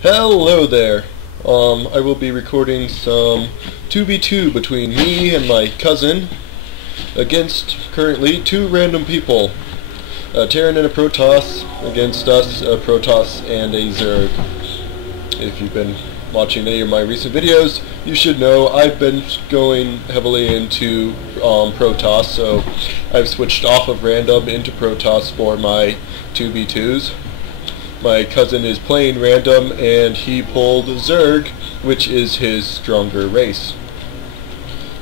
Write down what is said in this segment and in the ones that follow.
Hello there. I will be recording some 2v2 between me and my cousin against currently two random people. A Terran and a Protoss against us, a Protoss and a Zerg. If you've been watching any of my recent videos, you should know I've been going heavily into Protoss, so I've switched off of random into Protoss for my 2v2s. My cousin is playing random and he pulled Zerg, which is his stronger race.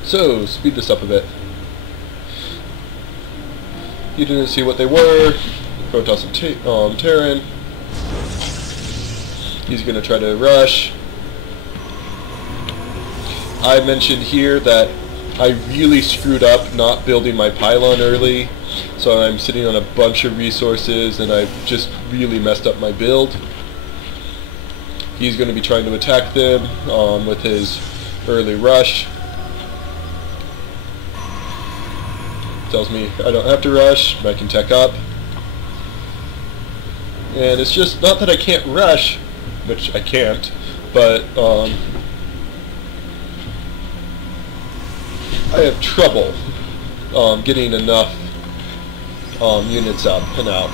So, speed this up a bit. You didn't see what they were. Protoss and Terran. He's going to try to rush. I mentioned here that I really screwed up not building my pylon early. So I'm sitting on a bunch of resources and I've just really messed up my build. He's going to be trying to attack them with his early rush. Tells me I don't have to rush, I can tech up. And it's just not that I can't rush, which I can't, but I have trouble getting enough units up and out.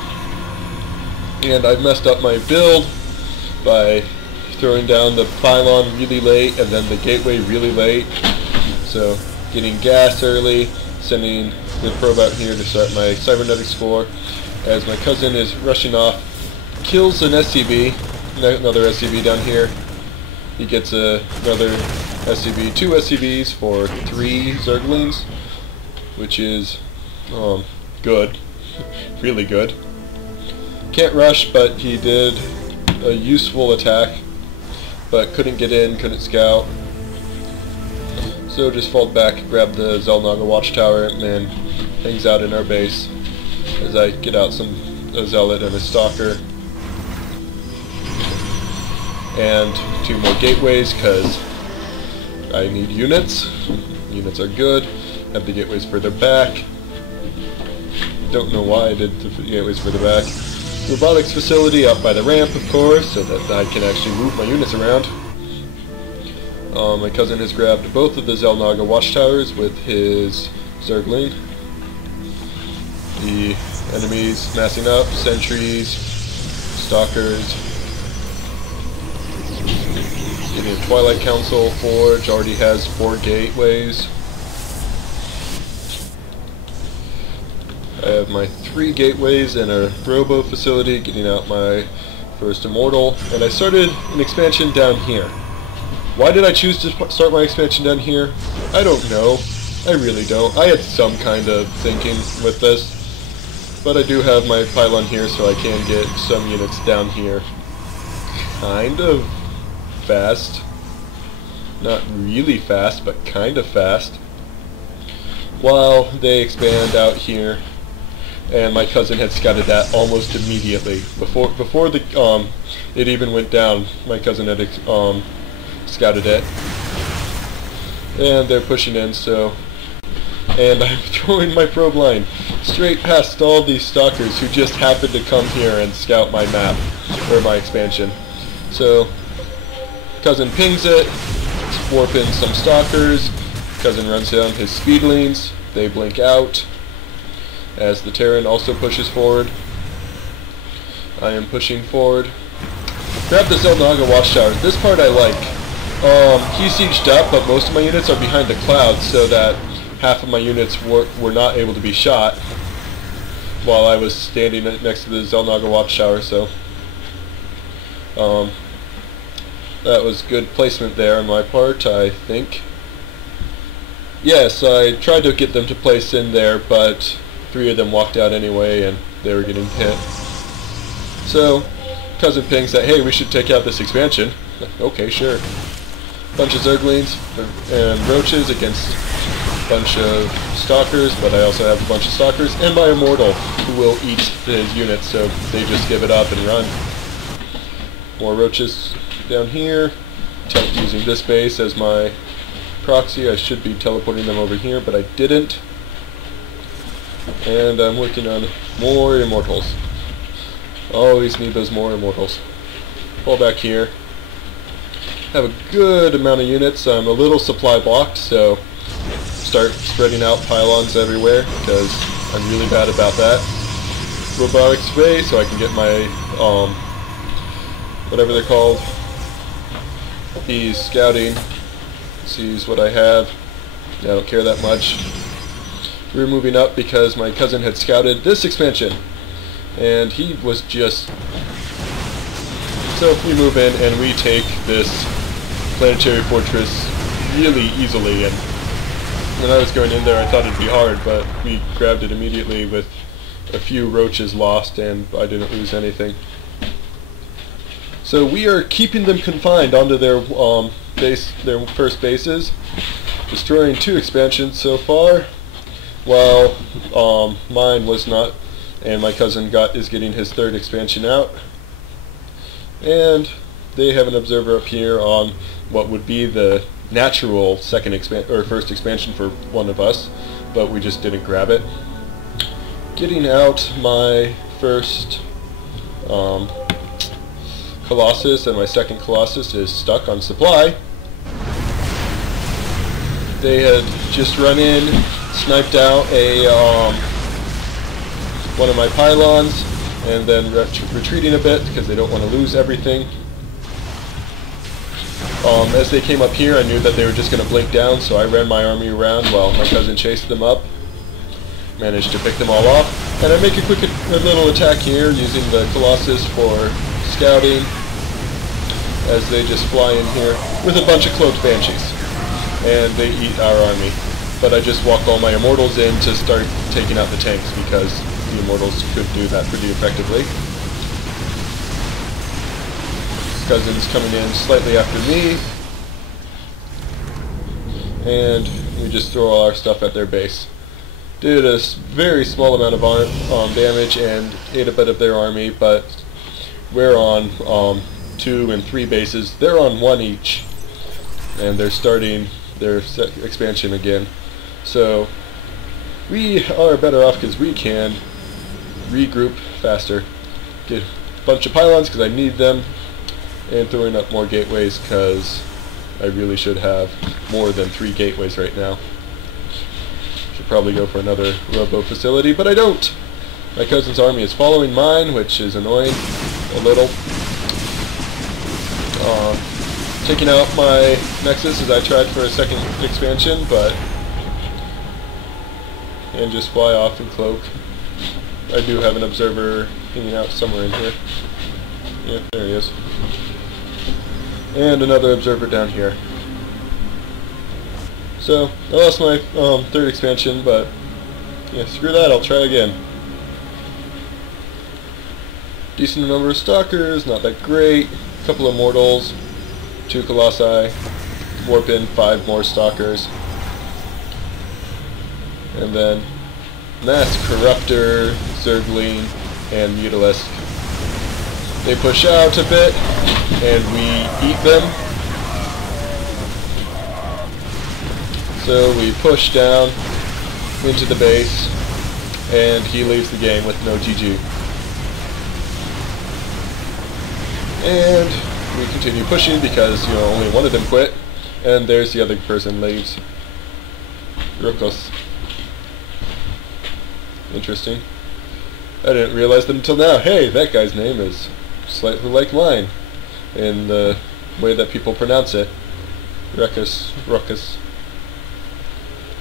And I've messed up my build by throwing down the pylon really late and then the gateway really late. So getting gas early, sending the probe out here to start my cybernetics score as my cousin is rushing off, kills an SCV, another SCV down here. He gets another SCV, 2 SCVs for 3 Zerglings, which is good. Really good. Can't rush, but he did a useful attack, but couldn't get in, couldn't scout. So just falled back, grabbed the Xel'Naga watchtower, and hangs out in our base as I get out a Zealot and a Stalker. And 2 more gateways, because I need units. Units are good. Have the gateways further back. Don't know why I did the gateways further back. Robotics facility up by the ramp, of course, so that I can actually move my units around. My cousin has grabbed both of the Xel'Naga watchtowers with his Zergling. The enemies massing up, sentries, stalkers. Getting a Twilight Council forge, already has 4 gateways. I have my 3 gateways and a robo facility, getting out my first immortal, and I started an expansion down here. Why did I choose to start my expansion down here? I don't know. I really don't. I had some kind of thinking with this, but I do have my pylon here so I can get some units down here. Kind of fast. Not really fast, but kind of fast. While they expand out here. And my cousin had scouted that almost immediately. Before the it even went down, my cousin had scouted it. And they're pushing in, so... And I'm throwing my probe line straight past all these stalkers who just happened to come here and scout my map, or my expansion. So, cousin pings it, warping some stalkers, cousin runs down his speedlings, they blink out. As the Terran also pushes forward. I am pushing forward. Grab the Xel'Naga watchtowers. This part I like. He sieged up, but most of my units are behind the clouds, so that half of my units were not able to be shot while I was standing next to the Xel'Naga watchtower, so that was good placement there on my part, I think. Yes, I tried to get them to place in there, but 3 of them walked out anyway, and they were getting hit. So, cousin pings that, hey, we should take out this expansion. Okay, sure. Bunch of Zerglings and Roaches against a bunch of Stalkers, but I also have a bunch of Stalkers, and my Immortal, who will eat his units, so they just give it up and run. More Roaches down here. Using this base as my proxy. I should be teleporting them over here, but I didn't. And I'm working on more Immortals. Always need those more Immortals. Fall back here. have a good amount of units. I'm a little supply blocked, so start spreading out pylons everywhere because I'm really bad about that. Robotic spray so I can get my whatever they're called. He's scouting, sees what I have. I don't care that much. We're moving up because my cousin had scouted this expansion, and he was just... So we move in and we take this planetary fortress really easily, and when I was going in there I thought it'd be hard, but we grabbed it immediately with a few roaches lost and I didn't lose anything. So we are keeping them confined onto their their first bases, destroying 2 expansions so far, while mine was not, and my cousin is getting his 3rd expansion out. And they have an observer up here on what would be the natural first expansion for one of us, but we just didn't grab it. Getting out my first Colossus, and my second Colossus is stuck on supply. They had just run in, sniped out a one of my pylons, and then retreating a bit because they don't want to lose everything. As they came up here, I knew that they were just going to blink down, so I ran my army around while my cousin chased them up. Managed to pick them all off, and I make a little attack here using the Colossus for scouting as they just fly in here with a bunch of cloaked banshees, and they eat our army. But I just walk all my immortals in to start taking out the tanks because the immortals could do that pretty effectively. Cousin's coming in slightly after me, and we just throw all our stuff at their base. Did a very small amount of damage and ate a bit of their army, but we're on 2 and 3 bases. They're on 1 each, and they're starting their expansion again. So we are better off because we can regroup faster. Get a bunch of pylons because I need them, and throwing up more gateways because I really should have more than 3 gateways right now. Should probably go for another robo facility, but I don't. My cousin's army is following mine, which is annoying a little. Taking out my Nexus as I tried for a second expansion, and just fly off and cloak. I do have an observer hanging out somewhere in here. Yeah, there he is. And another observer down here. So, I lost my 3rd expansion, but yeah, screw that, I'll try again. Decent number of stalkers, not that great. Couple of mortals, 2 colossi, warp in 5 more stalkers. And then Mass Corruptor, Zergling, and Mutalisk. They push out a bit, and we eat them. So we push down into the base, and he leaves the game with no GG. And we continue pushing because, you know, only one of them quit, and there's the other person leaves. Rukos. Interesting. I didn't realize that until now. Hey, that guy's name is slightly like mine in the way that people pronounce it. Ruckus.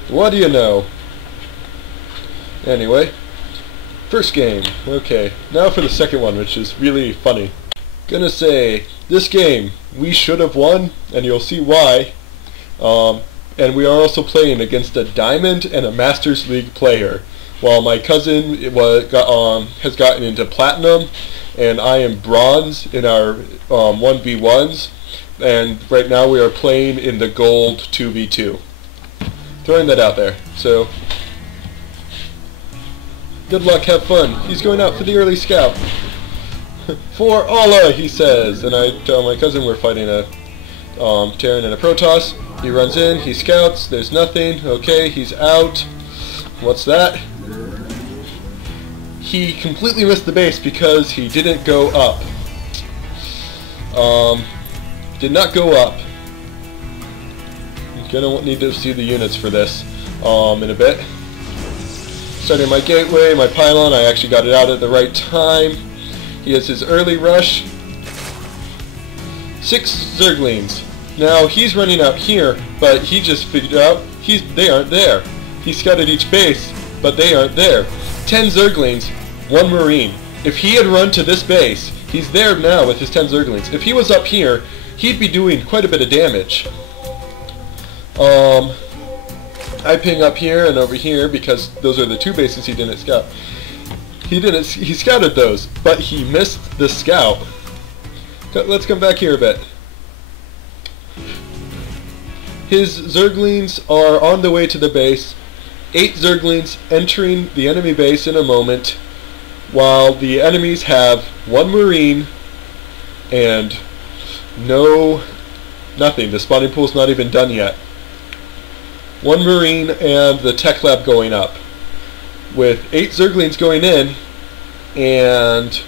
What do you know? Anyway, first game. Okay, now for the second one, which is really funny. Gonna say, this game, we should have won, and you'll see why. And we are also playing against a Diamond and a Masters League player, while my cousin has gotten into Platinum, and I am Bronze in our 1v1s, and right now we are playing in the Gold 2v2. Throwing that out there. So, good luck, have fun. He's going out for the early scout. For Allah, he says. And I tell my cousin we're fighting a Terran and a Protoss. He runs in, he scouts, there's nothing. Okay, he's out. What's that? He completely missed the base because he didn't go up. Did not go up. I'm gonna need to see the units for this in a bit. Starting my gateway, my pylon, I actually got it out at the right time. He has his early rush. 6 Zerglings. Now he's running out here, but he just figured out they aren't there. He scouted each base, but they aren't there. 10 Zerglings, 1 Marine. If he had run to this base, he's there now with his 10 Zerglings. If he was up here, he'd be doing quite a bit of damage. I ping up here and over here because those are the 2 bases he didn't scout. He scouted those, but he missed the scout. Let's come back here a bit. His Zerglings are on the way to the base. 8 Zerglings entering the enemy base in a moment, while the enemies have 1 Marine and nothing. The spawning pool's not even done yet. 1 Marine and the tech lab going up, with 8 Zerglings going in and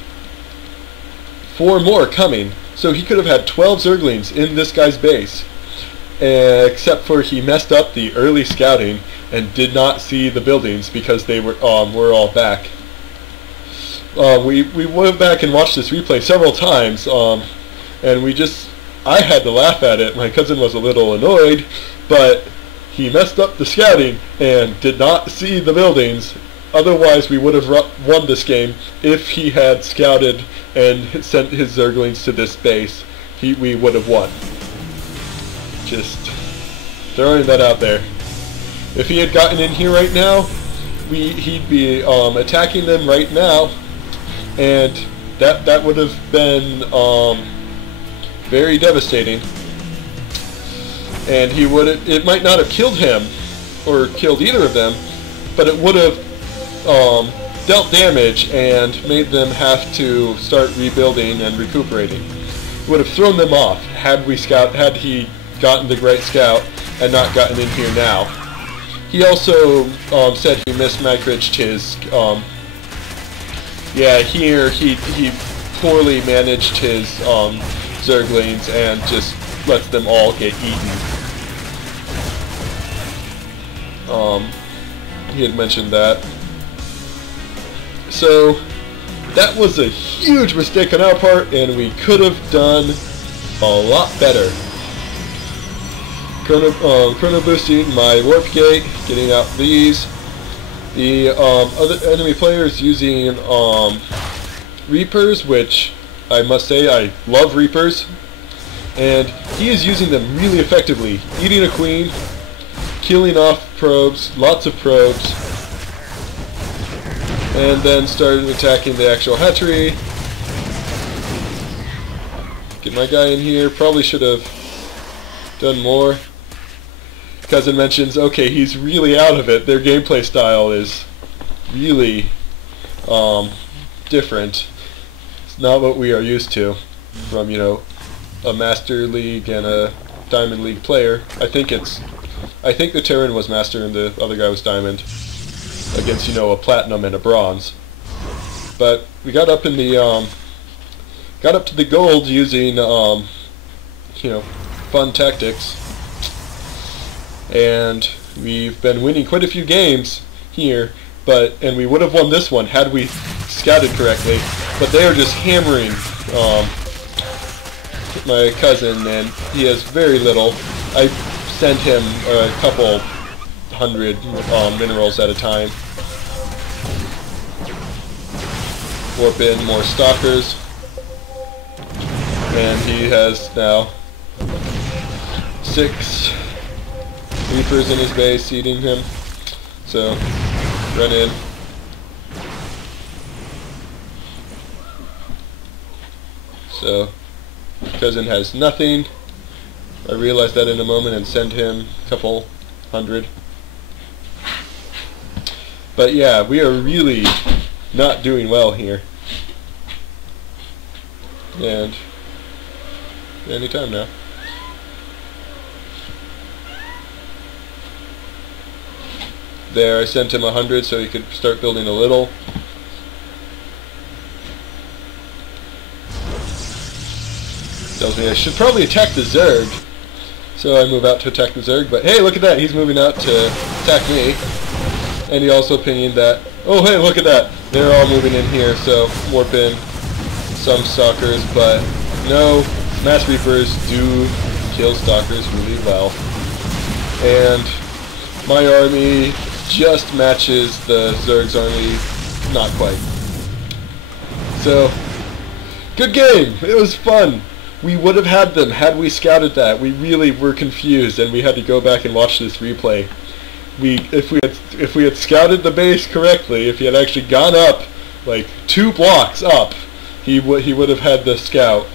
4 more coming. So he could have had 12 Zerglings in this guy's base, except for he messed up the early scouting and did not see the buildings because they were all back. We went back and watched this replay several times, and I had to laugh at it. My cousin was a little annoyed, but he messed up the scouting and did not see the buildings. Otherwise, we would have won this game if he had scouted and sent his Zerglings to this base. We would have won. Just throwing that out there. If he had gotten in here right now, he'd be attacking them right now, and that would have been very devastating. And it might not have killed him or killed either of them, but it would have dealt damage and made them have to start rebuilding and recuperating. It would have thrown them off had he gotten the great scout and not gotten in here now. He also said he mismicroged his here he poorly managed his Zerglings and just lets them all get eaten. He had mentioned that. So that was a huge mistake on our part, and we could have done a lot better. Chrono boosting my warp gate, getting out these. The other enemy players using Reapers, which I must say I love Reapers, and he is using them really effectively, eating a queen, killing off probes, lots of probes, and then started attacking the actual hatchery. Get my guy in here. Probably should have done more. Cousin mentions, okay, he's really out of it. Their gameplay style is really different. It's not what we are used to from, a Master League and a Diamond League player. I think the Terran was Master and the other guy was Diamond, against, a Platinum and a Bronze. But we got up in the, got up to the gold using, fun tactics. And we've been winning quite a few games here, and we would have won this one had we scouted correctly, but they are just hammering my cousin, and he has very little. I send him a couple hundred minerals at a time. Warp in more stalkers, and he has now 6 Reapers in his base eating him. So run in. So cousin has nothing. I realized that in a moment and send him a couple hundred. But yeah, we are really not doing well here. And anytime now. There, I sent him 100 so he could start building a little. tells me I should probably attack the Zerg. So I move out to attack the Zerg, but hey, look at that, he's moving out to attack me. And he also opinioned that, oh hey, look at that, they're all moving in here, so warp in some stalkers, but no, Mass Reapers do kill stalkers really well. And my army just matches the Zerg's army, not quite. So, good game, it was fun. We would have had them had we scouted that. We really were confused, and we had to go back and watch this replay. If we had scouted the base correctly, if he had actually gone up like 2 blocks up, he would have had the scout,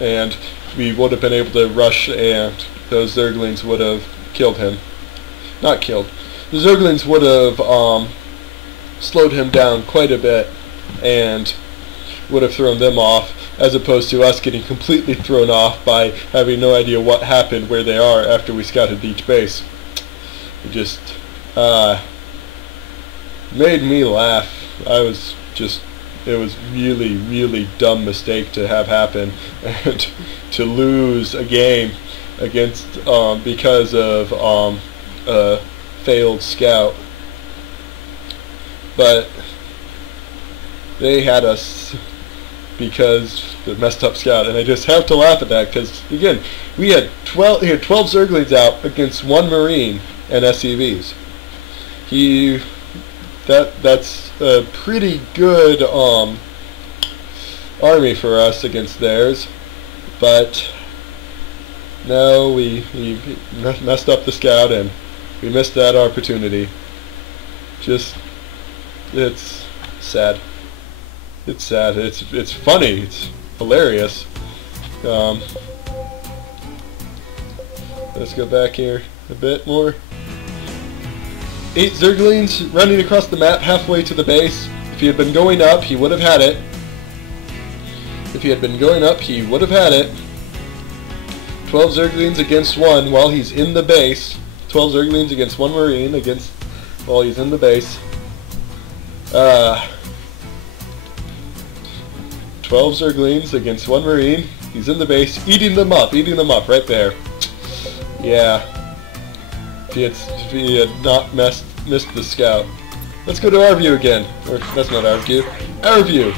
and we would have been able to rush, and those Zerglings would have killed him. Not killed. The Zerglings would have slowed him down quite a bit, and would have thrown them off, as opposed to us getting completely thrown off by having no idea what happened where they are after we scouted each base. It just made me laugh. It was really, really dumb mistake to have happen, and to lose a game against because of a failed scout. But they had us because the messed up scout, and I just have to laugh at that because again, we had 12 Zerglings out against 1 Marine and SCVs. That's a pretty good army for us against theirs, but no, we messed up the scout and we missed that opportunity. It's sad. It's sad. It's funny. It's hilarious. Let's go back here a bit more. 8 Zerglings running across the map halfway to the base. If he had been going up, he would have had it. If he had been going up, he would have had it. 12 Zerglings against 1 while he's in the base. 12 Zerglings against 1 Marine while he's in the base. 12 Zerglings against 1 Marine. He's in the base, eating them up right there. Yeah. If he had not missed the scout. Let's go to our view again. Or, that's not our view. Our view.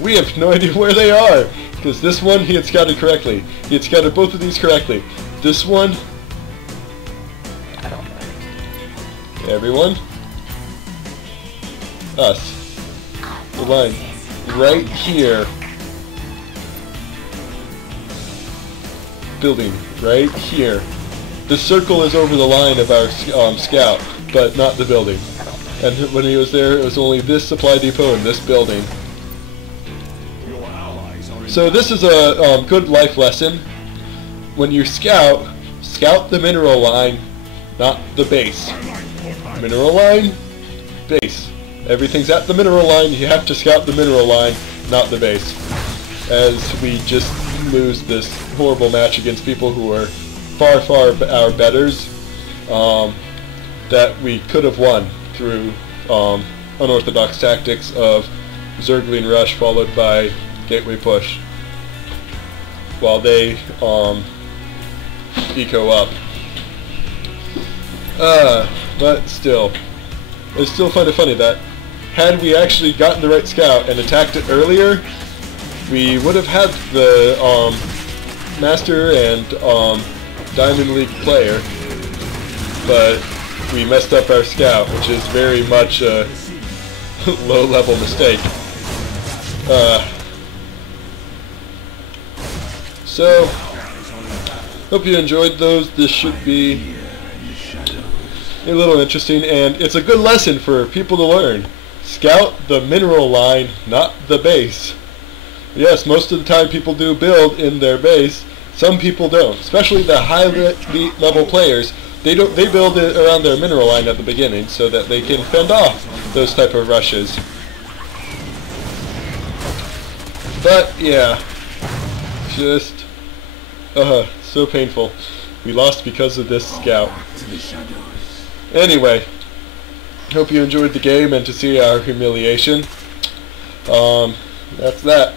We have no idea where they are, because this one he had scouted correctly. He had scouted both of these correctly. This one, I don't know. everyone, us. The line right here. Building right here. The circle is over the line of our scout, but not the building. And when he was there, it was only this supply depot and this building. So this is a good life lesson. When you scout the mineral line, not the base. Mineral line, base. Everything's at the mineral line, you have to scout the mineral line, not the base. As we just lose this horrible match against people who are far our betters, that we could have won through unorthodox tactics of Zergling rush followed by gateway push while they eco up. But still, it's still kind of funny that had we actually gotten the right scout and attacked it earlier, we would have had the Master and Diamond League player, but we messed up our scout, which is very much a low-level mistake. So, hope you enjoyed those. This should be a little interesting, and it's a good lesson for people to learn. Scout the mineral line, not the base. Yes, most of the time people do build in their base. Some people don't, especially the high level players. They build it around their mineral line at the beginning so that they can fend off those type of rushes. But yeah, just so painful. We lost because of this scout. Anyway, hope you enjoyed the game and to see our humiliation. That's that.